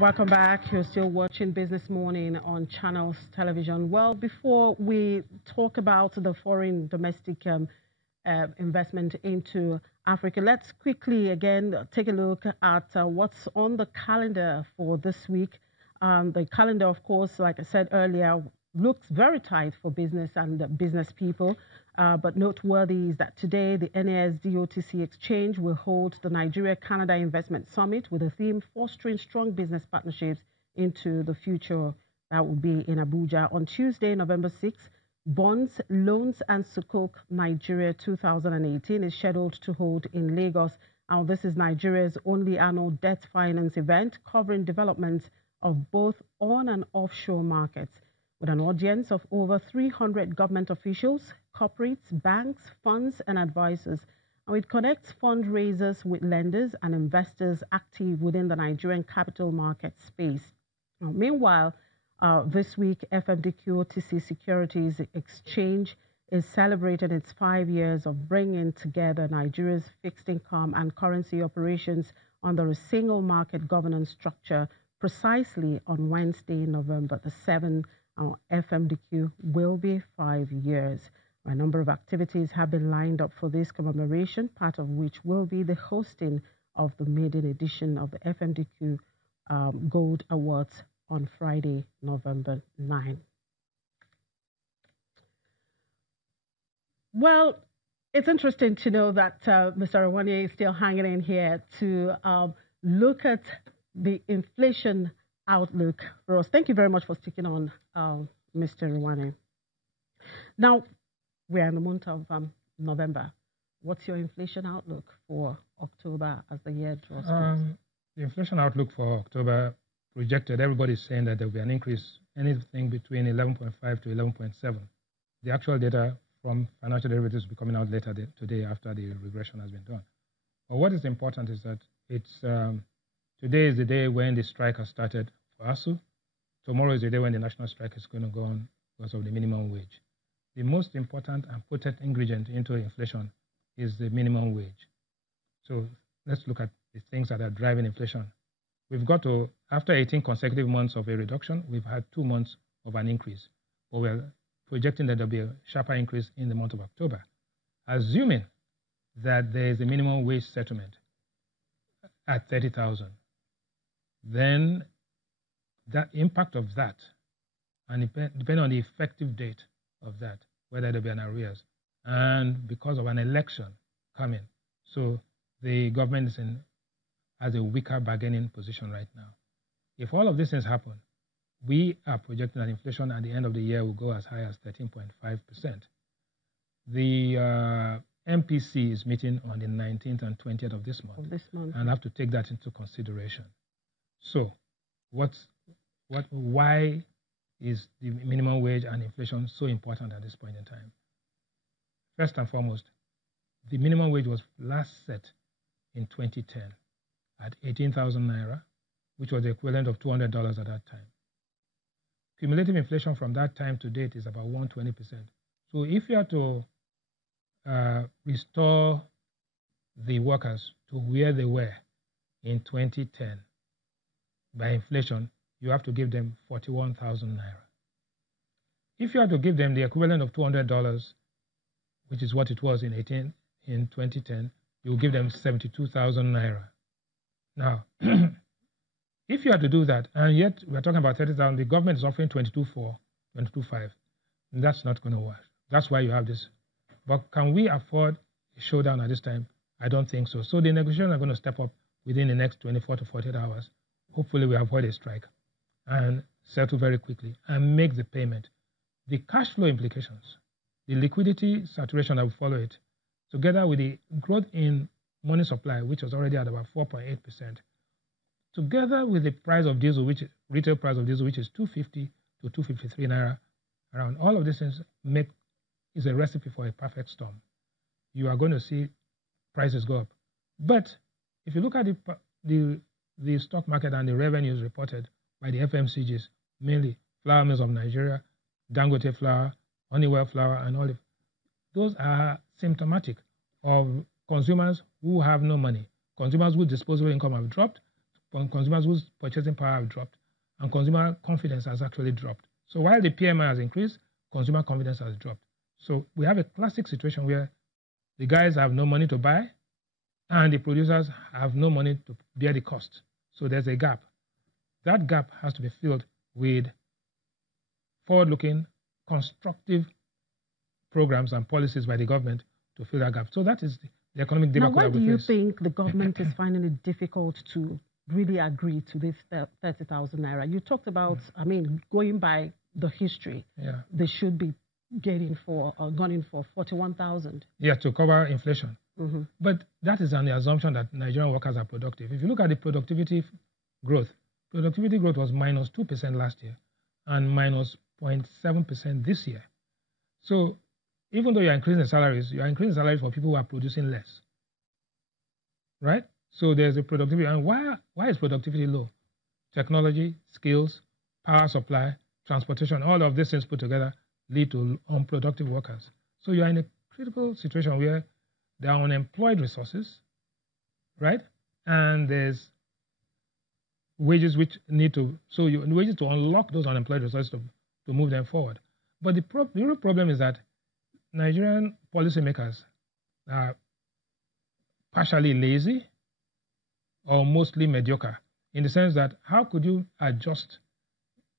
Welcome back. You're still watching Business Morning on Channels Television. Well, before we talk about the foreign domestic investment into Africa, let's quickly again take a look at what's on the calendar for this week. The calendar, of course, like I said earlier, looks very tight for business and business people. But noteworthy is that today the NASDOTC Exchange will hold the Nigeria-Canada Investment Summit with the theme Fostering Strong Business Partnerships into the Future. That will be in Abuja on Tuesday, November 6th. Bonds, Loans and Sukuk Nigeria 2018 is scheduled to hold in Lagos. Now, this is Nigeria's only annual debt finance event covering development of both on and offshore markets. With an audience of over 300 government officials, corporates, banks, funds, and advisors. And it connects fundraisers with lenders and investors active within the Nigerian capital market space. Now, meanwhile, this week, FMDQ OTC Securities Exchange is celebrating its 5 years of bringing together Nigeria's fixed income and currency operations under a single market governance structure precisely on Wednesday, November the 7th. FMDQ will be 5 years. A number of activities have been lined up for this commemoration, part of which will be the hosting of the maiden edition of the FMDQ Gold Awards on Friday, November 9. Well, it's interesting to know that Mr. Rewane is still hanging in here to look at the inflation outlook for us. Thank you very much for sticking on, Mr. Rewane. Now, we're in the month of November. What's your inflation outlook for October as the year draws close? The inflation outlook for October projected, everybody's saying that there will be an increase, anything between 11.5 to 11.7. The actual data from financial derivatives will be coming out later today after the regression has been done. But what is important is that it's today is the day when the strike has started for ASU. Tomorrow is the day when the national strike is going to go on because of the minimum wage. The most important and potent ingredient into inflation is the minimum wage. So let's look at the things that are driving inflation. We've got to, after 18 consecutive months of a reduction, we've had 2 months of an increase. But we're projecting that there'll be a sharper increase in the month of October, assuming that there is a minimum wage settlement at 30,000. Then that impact of that, and depending on the effective date of that, whether there'll be an arrears, and because of an election coming, so the government has a weaker bargaining position right now. If all of these things happen, we are projecting that inflation at the end of the year will go as high as 13.5%. The MPC is meeting on the 19th and 20th of this month, and have to take that into consideration. So, why is the minimum wage and inflation so important at this point in time? First and foremost, the minimum wage was last set in 2010 at 18,000 naira, which was the equivalent of $200 at that time. Cumulative inflation from that time to date is about 120%. So if you are to restore the workers to where they were in 2010 by inflation, you have to give them 41,000 naira. If you are to give them the equivalent of $200, which is what it was in 2010, you will give them 72,000 naira. Now, if you are to do that, and yet we're talking about 30,000, the government is offering 22.4, 22.5, that's not going to work. That's why you have this. But can we afford a showdown at this time? I don't think so. So the negotiations are going to step up within the next 24 to 48 hours. Hopefully we avoid a strike and settle very quickly and make the payment. The cash flow implications, the liquidity saturation that will follow it, together with the growth in money supply, which was already at about 4.8%, together with the price of diesel, retail price of diesel, which is 250 to 253 naira, around all of these things is a recipe for a perfect storm. You are going to see prices go up. But if you look at the stock market and the revenues reported by the FMCGs, mainly Flour Mills of Nigeria, Dangote Flour, Honeywell Flour, and Olive, those are symptomatic of consumers who have no money, consumers whose disposable income have dropped, consumers whose purchasing power have dropped, and consumer confidence has actually dropped. So while the PMI has increased, consumer confidence has dropped. So we have a classic situation where the guys have no money to buy, and the producers have no money to bear the cost. So there's a gap. That gap has to be filled with forward-looking, constructive programs and policies by the government to fill that gap. So that is the economic debacle. Now, why do you think the government is finding it difficult to really agree to this 30,000 naira? You talked about, I mean, going by the history, they should be gone in for 41,000. Yeah, to cover inflation. But that is on the assumption that Nigerian workers are productive. If you look at the productivity growth was minus 2% last year and minus 0.7% this year. So even though you're increasing salaries for people who are producing less, right? So there's a productivity. And why is productivity low? Technology, skills, power supply, transportation, all of these things put together lead to unproductive workers. So you're in a critical situation where there are unemployed resources, right? And there's wages which need to, wages to unlock those unemployed resources to move them forward. But the real problem is that Nigerian policymakers are partially lazy or mostly mediocre, in the sense that how could you adjust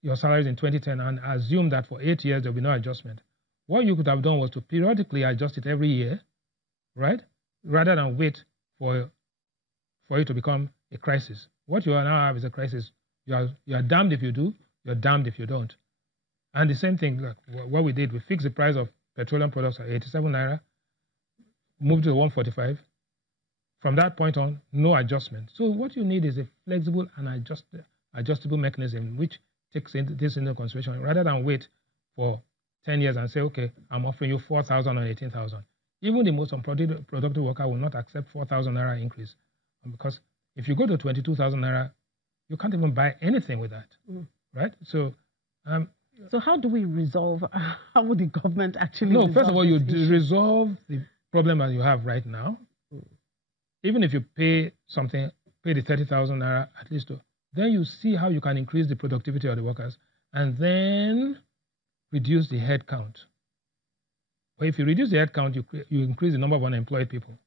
your salaries in 2010 and assume that for 8 years there will be no adjustment? What you could have done was to periodically adjust it every year, right? Rather than wait for it to become a crisis. What you now have is a crisis. You are damned if you do, you're damned if you don't. And the same thing, like what we did, we fixed the price of petroleum products at 87 naira, moved to 145. From that point on, no adjustment. So what you need is a flexible and adjustable mechanism which takes this into consideration, rather than wait for 10 years and say, okay, I'm offering you 4,000 or 18,000. Even the most unproductive worker will not accept 4,000 naira increase, because if you go to 22,000 naira, you can't even buy anything with that, right? So how do we resolve? How would the government actually? No, first of all, you resolve the problem that you have right now. Even if you pay the 30,000 naira at least, then you see how you can increase the productivity of the workers and then reduce the head count. But if you reduce the head count, you increase the number of unemployed people.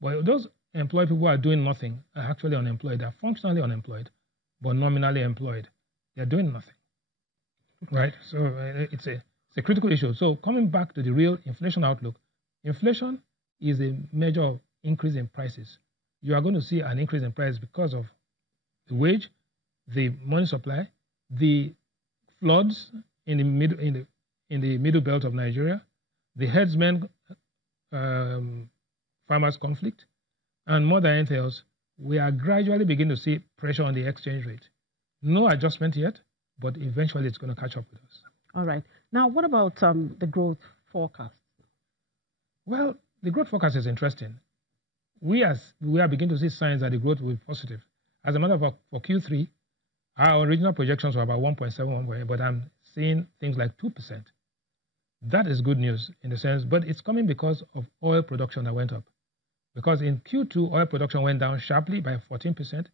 But those employed people who are doing nothing are actually unemployed. They're functionally unemployed, but nominally employed. They're doing nothing, right? So it's a critical issue. So coming back to the real inflation outlook, inflation is a measure of increase in prices. You are going to see an increase in price because of the wage, the money supply, the floods in the middle belt of Nigeria, the herdsmen farmers conflict, and more than anything else, we are gradually beginning to see pressure on the exchange rate. No adjustment yet, but eventually it's going to catch up with us. All right. Now, what about the growth forecast? Well, the growth forecast is interesting. We are beginning to see signs that the growth will be positive. As a matter of fact, for Q3, our original projections were about 1.7, but I'm seeing things like 2%. That is good news in the sense, but it's coming because of oil production that went up. Because in Q2, oil production went down sharply by 14%.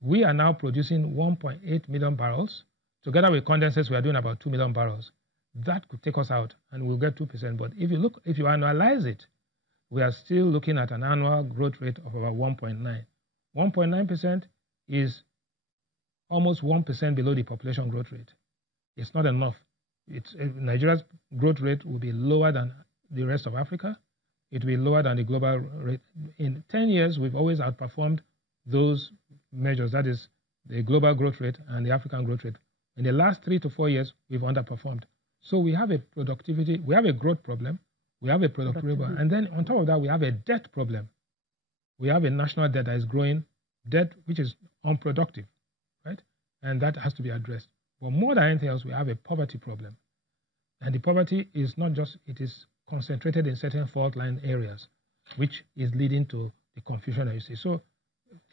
We are now producing 1.8 million barrels. Together with condensates, we are doing about 2 million barrels. That could take us out, and we'll get 2%. But if you analyze it, we are still looking at an annual growth rate of about 1.9. 1.9% is almost 1% below the population growth rate. It's not enough. Nigeria's growth rate will be lower than the rest of Africa. It will be lower than the global rate. In 10 years, we've always outperformed those measures, that is the global growth rate and the African growth rate. In the last 3 to 4 years, we've underperformed. So we have a growth problem, we have a productivity problem, and then on top of that, we have a debt problem. We have a national debt that is growing, debt which is unproductive, right? And that has to be addressed. But more than anything else, we have a poverty problem. And the poverty is not just, it is concentrated in certain fault line areas, which is leading to the confusion that you see.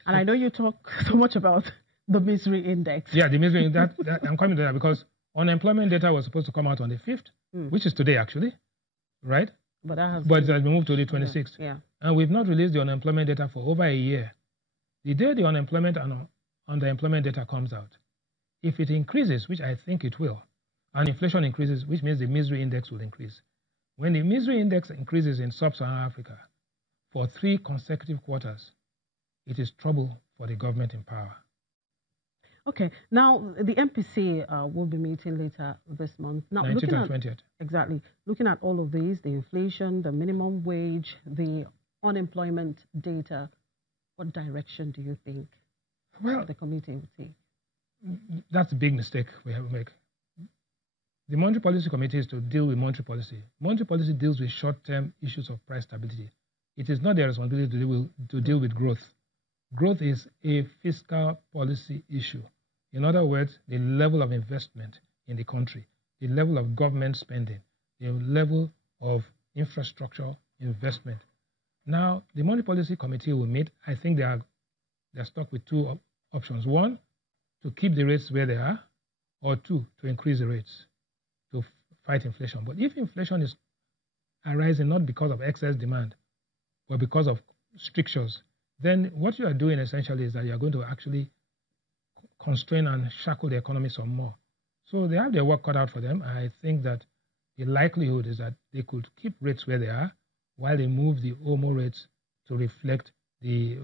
And I know you talk so much about the misery index. Yeah, the misery index, I'm coming to that because unemployment data was supposed to come out on the 5th, which is today actually, right? But it has been moved to the 26th. Yeah. And we've not released the unemployment data for over a year. The day the unemployment and underemployment data comes out, if it increases, which I think it will, and inflation increases, which means the misery index will increase. When the misery index increases in sub-Saharan Africa for 3 consecutive quarters, it is trouble for the government in power. Okay. Now, the MPC will be meeting later this month. Now, 19th and 20th. Exactly. Looking at all of these, the inflation, the minimum wage, the unemployment data, what direction do you think the committee will take? That's a big mistake we have to make. The Monetary Policy Committee is to deal with monetary policy. Monetary policy deals with short-term issues of price stability. It is not their responsibility to deal with growth. Growth is a fiscal policy issue. In other words, the level of investment in the country, the level of government spending, the level of infrastructure investment. Now, the Monetary Policy Committee will meet. I think they're stuck with 2 options. 1, to keep the rates where they are, or 2, to increase the rates to fight inflation. But if inflation is arising not because of excess demand, but because of strictures, then what you are doing essentially is that you are going to actually constrain and shackle the economy some more. So they have their work cut out for them. I think that the likelihood is that they could keep rates where they are while they move the OMO rates to reflect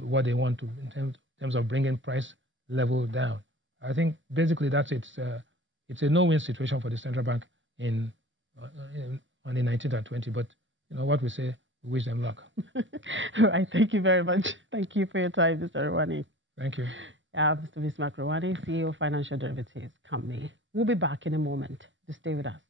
what they want to in terms of bringing price level down. I think basically that's it. It's a no-win situation for the central bank on the 19th and 20th. But you know what we say, we wish them luck. All right. Thank you very much. Thank you for your time, Mr. Rewane. Thank you. Mr. Bismarck Rewane, CEO of Financial Derivatives Company. We'll be back in a moment. Just stay with us.